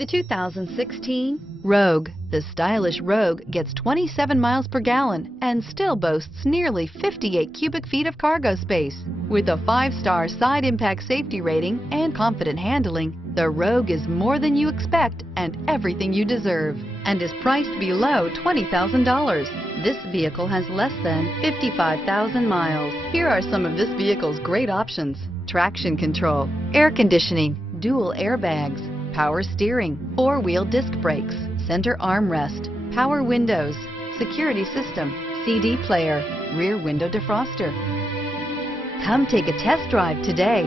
The 2016 Rogue. The stylish Rogue gets 27 miles per gallon and still boasts nearly 58 cubic feet of cargo space. With a 5-star side impact safety rating and confident handling, the Rogue is more than you expect and everything you deserve, and is priced below $20,000. This vehicle has less than 55,000 miles. Here are some of this vehicle's great options: traction control, air conditioning, dual airbags, power steering, 4-wheel disc brakes, center armrest, power windows, security system, CD player, rear window defroster. Come take a test drive today.